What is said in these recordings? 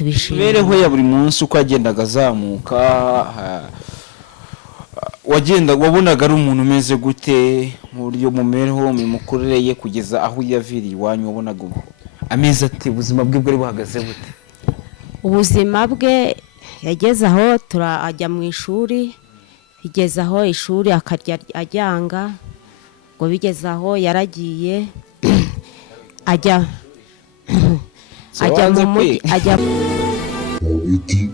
tubishimira. Imibereho ya buri munsi uko yagendaga azamuka wabonaga ari umuntu umeze gute mu buryo mu mibereho mu mikurire ye kugeza aho yaviriye iwanyu, wabonaga ameze ate, ubuzima bwe bwari buhagaze bute? Ubuzima bwe yageze aho ajya mu ishuri, bigeze aho ishuri akarya ajyanga, ngo bigeze aho yaragiye ajya mu mujyi, ajya Dawidi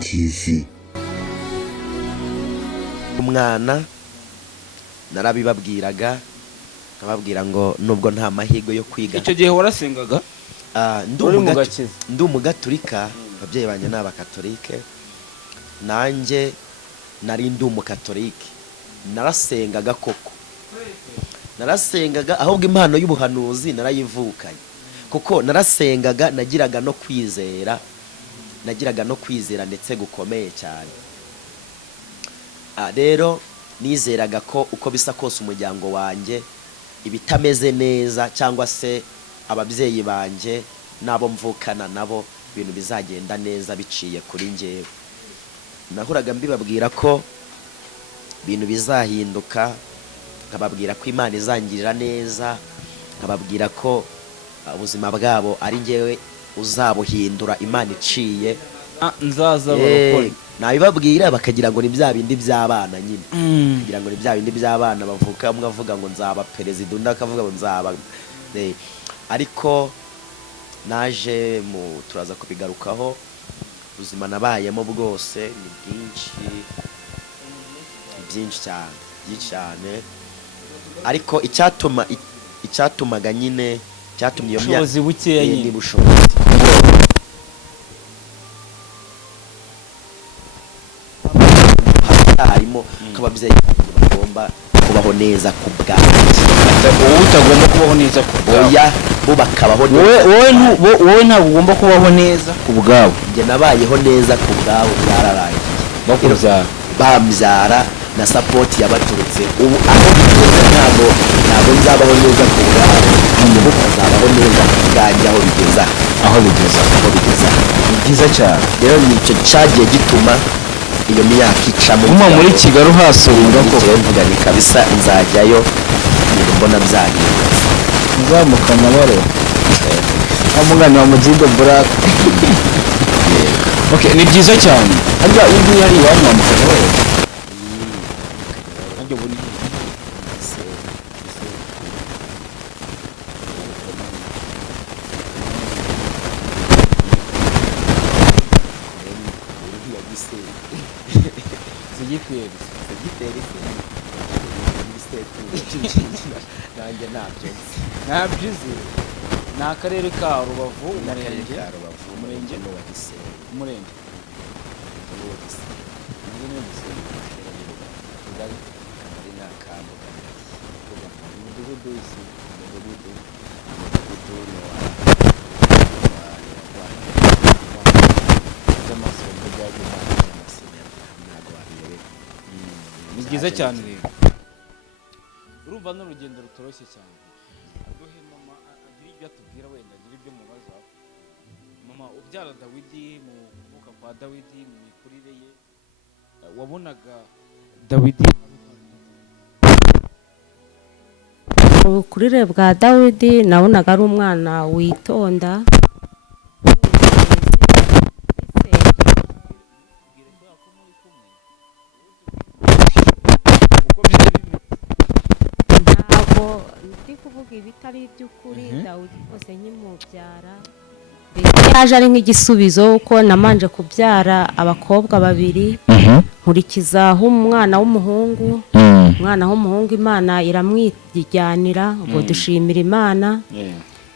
TV. Umwana narabibabwiraga, nkababwira ngo nubwo nta mahirwe yo kwiga. Icyo gihe warasengaga? Ndi umugaturika, ababyeyi banjye ni abakatolike, nanjye nari ndi umukatolike. Narasengaga koko, narasengaga, ahubwo impano y'ubuhanuzi narayivukanye, kuko narasengaga, nagiraga no kwizera ndetse gukomeye cyane. Rero nizeraga ko uko bisa kose umuryango wanjye ibitameze neza, cyangwa se ababyeyi banjye nabo mvukana nabo ibintu bizagenda neza biciye kuri njyewe. Nahoraga mbibabwira ko ibintu bizahinduka, nkababwira ko Imana izangirira neza, nkababwira ko ubuzima bwabo ari njyewe uzabuhindura Imana iciye. Nzaza barokore nabibabwira bakagira ngo ni bya bindi by'abana nyine, kugira ngo ni bya bindi by'abana bavuka, umwe avuga ngo nzaba perezida, undi akavuga ngo nzaba, ariko naje turaza kubigarukaho. Ubuzima nabayemo bwose ni byinshi cyane, ariko icyatumaga nyine cyatumye iyo ubushobozi bukeya nyine bushobozi harimo ko ababyeyi bagomba kubaho neza ku bwabo, wowe utagomba kubaho neza ku bwawe, bo bakabaho neza. Wowe ntabwo ugomba kubaho neza ku bwawe. Njye nabayeho neza ku bwabo, byararangiye. Bakubyara bambyara na support yabaturutse. Ubu aho bigeze ntabwo nzabaho neza ku bwabo, ahubwo bazabaho neza ku bwanjye aho bigeza. Ni byiza cyane. Rero nicyo cyagiye gituma iyo myaka icamo muri Kigali uhasubira ko mvuga ni kabisa nzajyayo mbona byagindutse. Nzamuka Nyabare amugana wa mujindo Black. Okay, ni byiza cyane. Arya undi yari iwanyu amuka Nyabare. Ajya buri nabyizi ni akarere ka Rubavu, umurenge wa Gisenyi, umurenge ni byiza cyane. Rero urumva n'urugendo rutoroshye cyane. Aduhe mama agira ibyo atubwira, wenda agira ibyo mubaza. Mama ubyara Dawidi, mu kuvuka kwa Dawidi, mu mikurire ye wabonaga Dawidi ubukurire bwa Dawidi, nabonaga ari umwana witonda, ntabwo ndi kuvuga ibitari iby'ukuri. Dawidi rwose nkimubyara yaje ari nk'igisubizo, uko namanje kubyara abakobwa babiri, nkurikizaho umwana w'umuhungu. Umwana w'umuhungu Imana iramwijyanira, ubwo dushimira Imana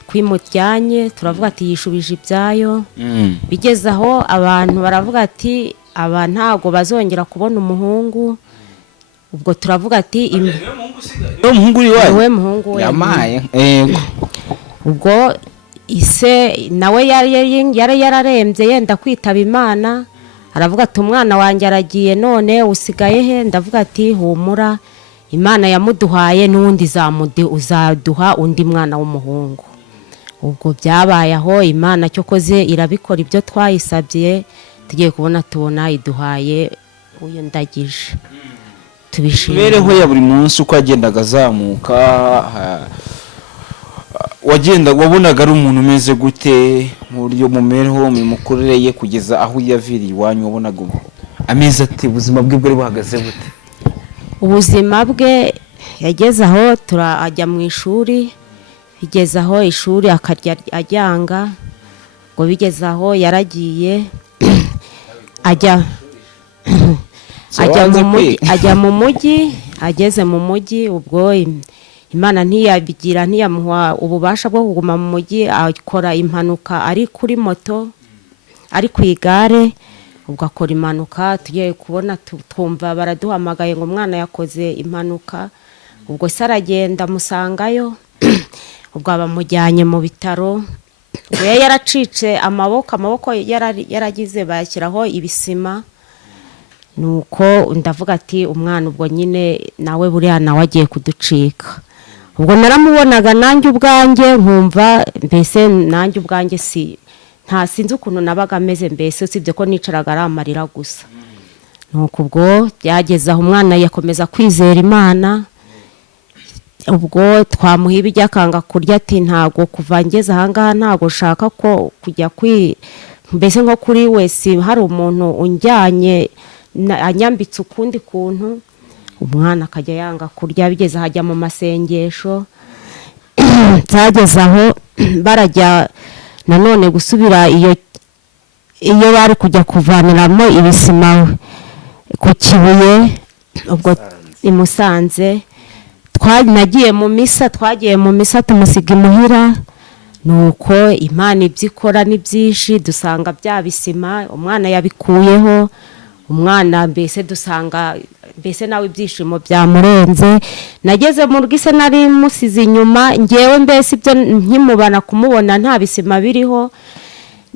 kwimujyanye, turavuga ati yishubije ibyayo. Bigeze aho abantu baravuga ati aba ntago bazongera kubona umuhungu, ubwo turavuga ati umuhungu we muhungu we yamaye. Yego, ubwo ise nawe yari yararembye yenda kwitaba Imana, aravuga ati umwana wanjye aragiye, none usigaye he? Ndavuga ati humura, Imana yamuduhaye n'undi uzaduha undi mwana w'umuhungu. ubwo byabaye aho Imana cyo koze irabikora ibyo twayisabye, tugiye tubona iduhaye uyu ndagije. imibereho ya buri munsi uko yagendaga azamuka, wabonaga ari umuntu umeze gute mu buryo mu mibereho, mu mikurire ye, kugeza aho yaviriye iwanyu wabonaga ameze ati, ubuzima bwe bwari buhagaze bute? Ubuzima bwe yageze aho ajya mu ishuri, bigeze aho ishuri akarya ajyanga, ngo bigeze aho yaragiye ajya mu mujyi. Ageze mu mujyi ubwo Imana ntiyamuha ububasha bwo kuguma mu mujyi, akora impanuka ari kuri moto, ari ku igare. Ubwo akora impanuka, tugiye kubona twumva baraduhamagaye ngo umwana yakoze impanuka. Ubwo se aragenda musangayo, ubwo bamujyanye mu bitaro. Ubwo yaracitse amaboko yaragize, bayashyiraho ibisima. Nuko ndavuga ati umwana ubwo nyine nawe buriya nawe agiye kuducika. Ubwo naramubonaga nanjye ubwanjye nkumva mbese nanjye ubwanjye sinzi ukuntu nabaga ameze, mbese usibye ko nicaraga ari amarira gusa. Nuko ubwo byageze aho umwana yakomeza kwizera Imana. Ubwo twamuha ibijya akanga kurya, ati ntago kuva ngeze ahangaha ntago ushaka ko kujya mbese nko kuri wese hari umuntu unjyanye anyambitse ukundi kuntu. Umwana akajya yanga kurya, bigeze hajya mu masengesho. Byageze aho barajya nanone gusubira iyo bari kujya kuvaniramo ibisima ku Kibuye, ubwo i Musanze. Twagiye mu misa tumusiga imuhira. Nuko Imana ibyo ikora ni byinshi, dusanga bya bisima umwana yabikuyeho. Umwana mbese dusanga mbese nawe ibyishimo byamurenze. Nageze mu rugo nari musize inyuma, ngewe mbese ibyo nkimubana kumubona nta bisima biriho,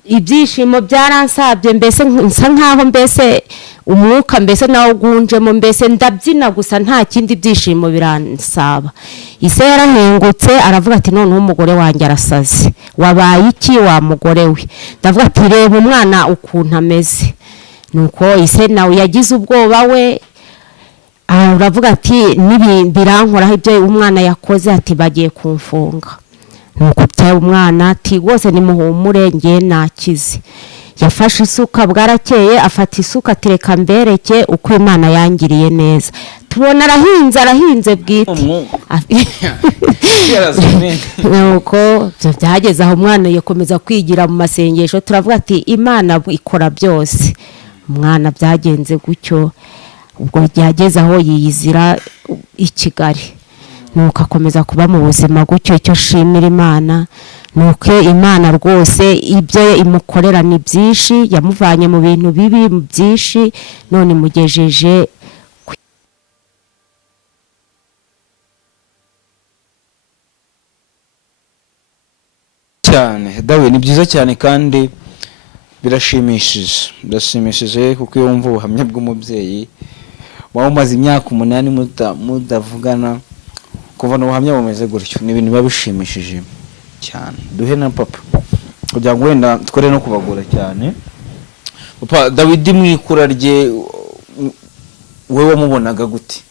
ibyishimo byaransabye, mbese nsa nkaho mbese umwuka mbese nawo gunjemo, mbese ndabyina gusa nta kindi byishimo biransaba. Ise yarahengutse aravuga ati noneho umugore wanjye arasaze, wabaye iki wa mugore we? Ndavuga ati reba umwana ukuntu ameze. Nuko ise nawe yagize ubwoba we, aravuga ati birankora ibyo umwana yakoze, ati bagiye kumfunga. Nuko umwana ati rwose nimuhumure ngiye nakize. Yafashe isuka, bwarakeye afata isuka, atereka mbereke uko Imana yangiriye neza. Tubona arahinze bwite. Nuko byageze aho umwana yakomeza kwigira mu masengesho. Turavuga ati Imana ikora byose. Umwana byagenze gutyo, ubwo byageze aho yiyizira i Kigali. Nuko akomeza kuba mu buzima gutyo. Icyo shimira Imana nuko Imana rwose ibyo imukorera ni byinshi, yamuvanye mu bintu bibi byinshi, none imugejeje cyane. Dawe ni byiza cyane kandi birashimishije kuko iyo wumva ubuhamya bw'umubyeyi waba umaze imyaka 8 mudavugana, kuva n'ubuhamya bumeze gutyo ni ibintu biba bishimishije cyane. Duhe na papa kugira ngo wenda twere no kubagura cyane. Papa Dawidi mu ikura rye wewe wamubonaga gute?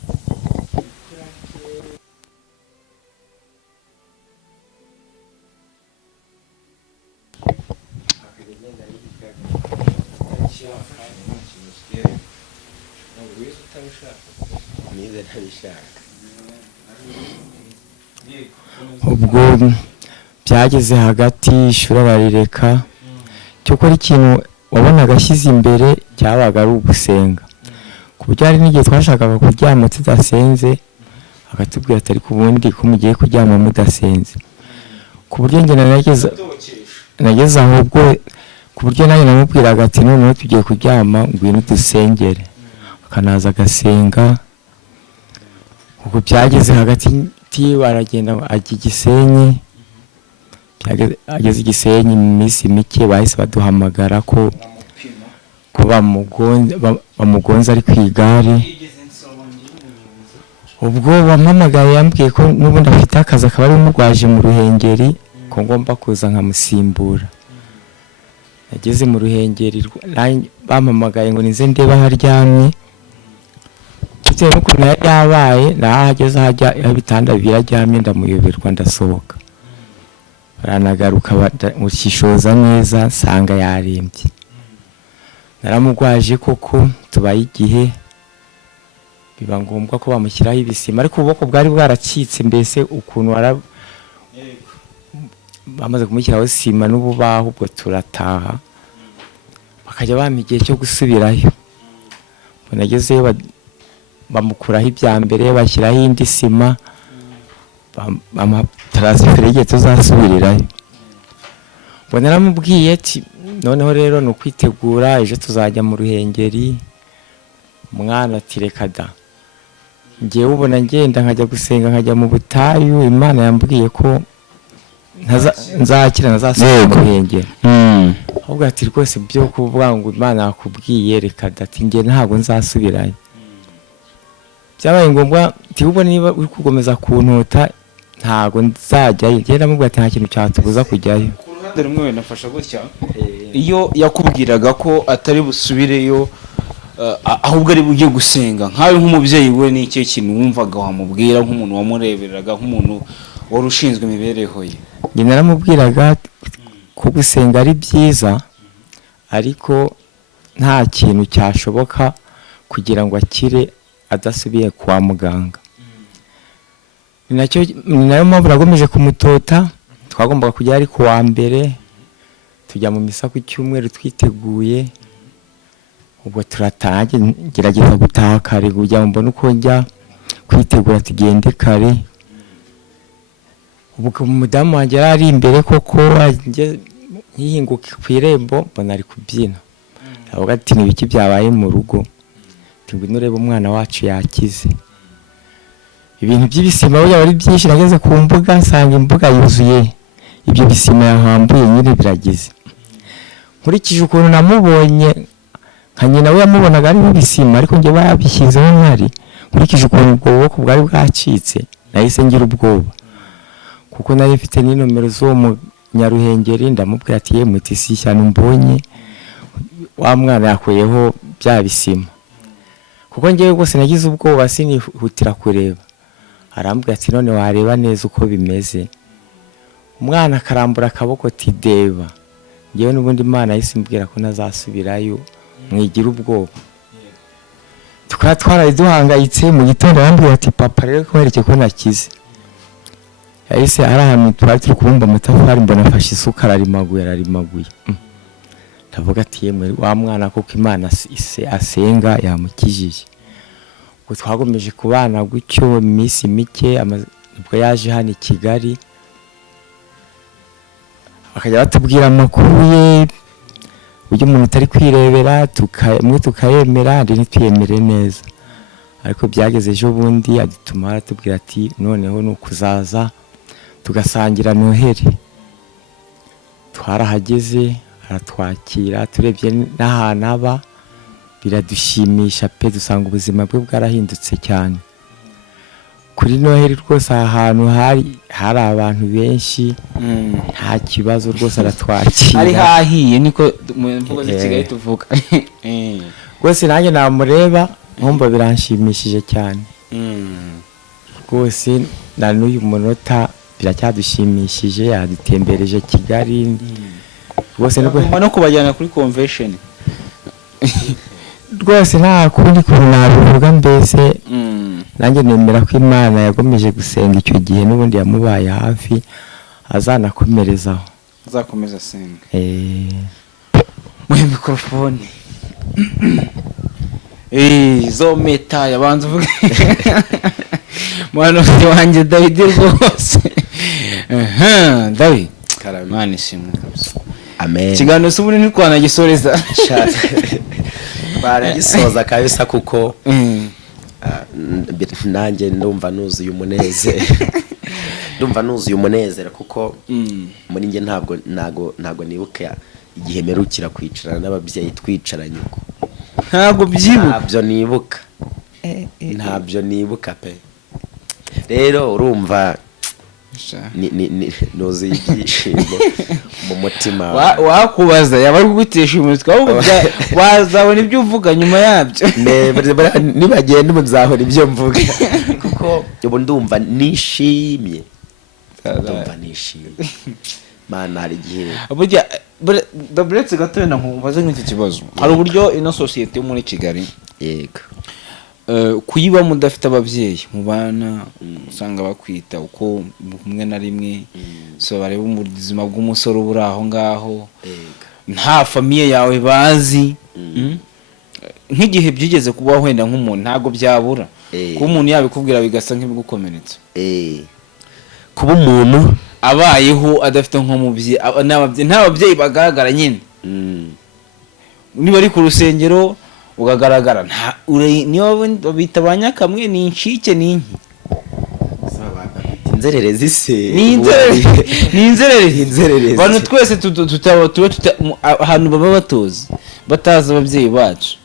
Ubwo byageze hagati ishuri ararireka. Cyokora ikintu wabonaga ashyize imbere cyabaga ari ugusenga. Ku buryo hari n'igihe twashakaga kuryama tudasenze, akatubwira atari ku bundi ko mugiye kuryama mudasenze. Ku buryo njye nageze aho ubwo, ku buryo nanjye namubwiraga ati noneho tugiye kuryama ngwino dusengere. Akanaza agasenga. Ubwo byageze hagati baragenda ajya Gisenyi. Ageze Gisenyi mu minsi mike bahise baduhamagara ko bamugonza ari ku igare. Ubwo bampamagaye yambwiye ko n'ubundi afite akazi, akaba ari umurwaje mu Ruhengeri, ko ngomba kuza nkamusimbura. Nageze mu ruhengeri bampamagaye ngo nize ndeba aho aryamye, bitewe n'ukuntu yari yabaye nahageze aho ibitanda bibiri aryamye ndamuyoberwa ndasohoka, baranagaruka mushishoza neza nsanga yarembye. Naramugwaje koko tubaye igihe biba ngombwa ko bamushyiraho ibisima, ariko ubwoko bwari bwaracitse, mbese ukuntu bamaze kumushyiraho sima n'ububaho, ubwo turataha bakajya bampa igihe cyo gusubirayo. Nagezeyo bamukuraho ibya mbere bashyiraho indi sima, taransifera igihe tuzasubirirayo. Ubwo naramubwiye ati noneho rero ni ukwitegura, ejo tuzajya mu ruhengeri. Umwana ati reka da, ngewe ubona ngenda nkajya gusenga nkajya mu butayu, Imana yambwiye ko nzakira nazasubira mu ruhengeri. Ahubwo ati rwose byo kuvuga ngo Imana yakubwiye reka da, ati nge ntabwo nzasubirayo. Byabaye ngombwa tibwo niba uri kugomeza kuntota ntabwo nzajyayo. Nge ndamubwira ati nta kintu cyatubuza kujyayo. Ku ruhande rumwe nafasha gutya, iyo yakubwiraga ko atari busubireyo ahubwo ari bujye gusenga, nkawe nk'umubyeyi we ni icyo kintu wumvaga wamubwira, nk'umuntu wamurebereraga, nk'umuntu wari ushinzwe imibereho ye? Nge naramubwiraga ko gusenga ari byiza, ariko nta kintu cyashoboka kugira ngo akire adasubiye kwa muganga. Ni nayo mpamvu nagomeje kumutota. Twagombaga kujya ari ku wa mbere, tujya mu misa ku cyumweru twiteguye. Ubwo turataha, gerageza gutaha kare kugira ngo mbone uko njya kwitegura tugende kare. Ubwo umudamu wanjye yari ari imbere koko, nkihinguka ku irembo mbona ari kubyina. Avuga ati n'ibiki byabaye mu rugo, ngwino urebe umwana wacu yakize. Ibintu by'ibisima byaba ari byinshi, nageze ku mbuga nsanga imbuga yuzuye ibyo bisima yahambuye nyine biragize. Nkurikije ukuntu namubonye, nka nyina we yamubonaga ari ibisima, ariko njye babishyizeho nkari. Nkurikije ukuntu ubwo bwoko bwari bwacitse, nahise ngira ubwoba, kuko nari mfite n'inomero z'uwo munyaruhengeri. Ndamubwira ati yemwe isi ishyano mbonye wa mwana yakuyeho bya bisima, kuko njyewe rwose nagize ubwoba sinihutira kureba. Arambwira ati none wareba neza uko bimeze. Umwana akarambura akaboko ati deba. Njyewe n'ubundi Imana yahise imbwira ko ntazasubirayo, mwigira ubwoba. Tukaba twaraye duhangayitse. Mu gitondo arambwira ati papa rero kwereke ko nakize. Yahise ari ahantu twari turi kubumba amatafari, mbona afashe isuka ararimaguye. Ndavuga ati yemwe wa mwana kuko Imana asenga yamukijije. Ubwo twagomeje kubana gutyo iminsi mike. Ubwo yaje hano i Kigali, bakajya batubwira amakuru ye, uburyo umuntu utari kwirebera, mwe tukayemera andi ntituyemere neza. Ariko byageze ejo bundi adutuma aratubwira ati noneho ni ukuzaza tugasangira Noheli. Twarahageze aratwakira, turebye n'ahantu aba biradushimisha pe, dusanga ubuzima bwe bwarahindutse cyane. Kuri Noheli rwose ahantu hari abantu benshi, nta kibazo rwose aratwakira. Ari hahiye niko mvugo z'ikigali tuvuga. Rwose nanjye namureba nkumva biranshimishije cyane. Rwose na n'uyu munota biracyadushimishije. Yadutembereje Kigali rwose, no kubajyana kuri convention. Rwose nta kundi kuntu nabivuga, mbese nanjye nemera ko Imana yagomeje gusenga icyo gihe, n'ubundi yamubaye hafi, azanakomerezaho, azakomeza asenga. Mu mikrofone zo meta yabanza uvuga mwana wanjye Dawidi rwose. Dawidi Imana ishimwe kabisa. Amen. Ikiganiro s'ubuni ni kwanagisoreza baragisoza kabisa, kuko nanjye ndumva nuzuye umunezero, kuko muri njye ntago nibuka igihe merukira kwicarana n'ababyeyi twicaranye uko. Ntabyo nibuka pe. Rero urumva nuzuye ibyishimo mu mutima wakubaza yaba ari kugutesha umutwe ahubwo wazabona ibyo uvuga nyuma yabyo nibagenda muzahora ibyo mvuga kuko ubu ndumva nishimye mana hari igihe burya buretse gato wenda nkubaze nk'iki kibazo hari uburyo ino sosiyete yo muri Kigali yego kuyiba mudafite ababyeyi mu bana usanga bakwita uko rimwe na rimwe so bareba ubuzima bw'umusore uburi aho ngaho nta famiye yawe bazi nk'igihe byigeze kubaho wenda nk'umuntu ntabwo byabura kuba umuntu yabikubwira bigasa nk'ibigukomeretsa kuba umuntu abayeho adafite nk'umubyeyi nta babyeyi bagaragara nyine niba ari ku rusengero ugagaragara niyo babita ba nyakamwe ni incike n'inki inzererezi se ni inzererezi abantu twese ahantu baba batazi ababyeyi bacu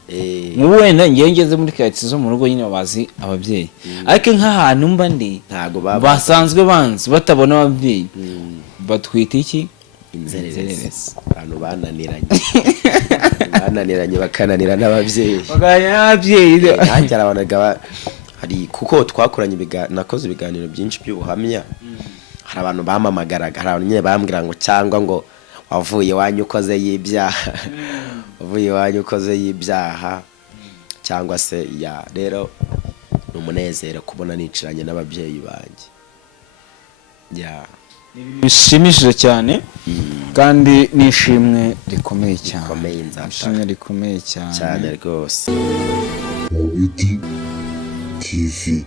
nk'ubu wenda ngewe ngeze muri karitsiye zo mu rugo nyine bazi ababyeyi ariko nk'ahantu mba ndi ntabwo basanzwe banzi batabona ababyeyi batwita iki inzererezi abantu bananiranye bakananira n'ababyeyi nanjye arabonaga hari kuko twakoranye nakoze ibiganiro byinshi by'ubuhamya hari abantu bamamagaraga hari abantu nyine bambwira ngo cyangwa ngo wavuye iwanyu ukoze y'ibyaha cyangwa se rero ni umunezero kubona nicaranye n'ababyeyi banjye bishimishije cyane kandi nishimwe rikomeye cyane cyane rwose Dawidi TV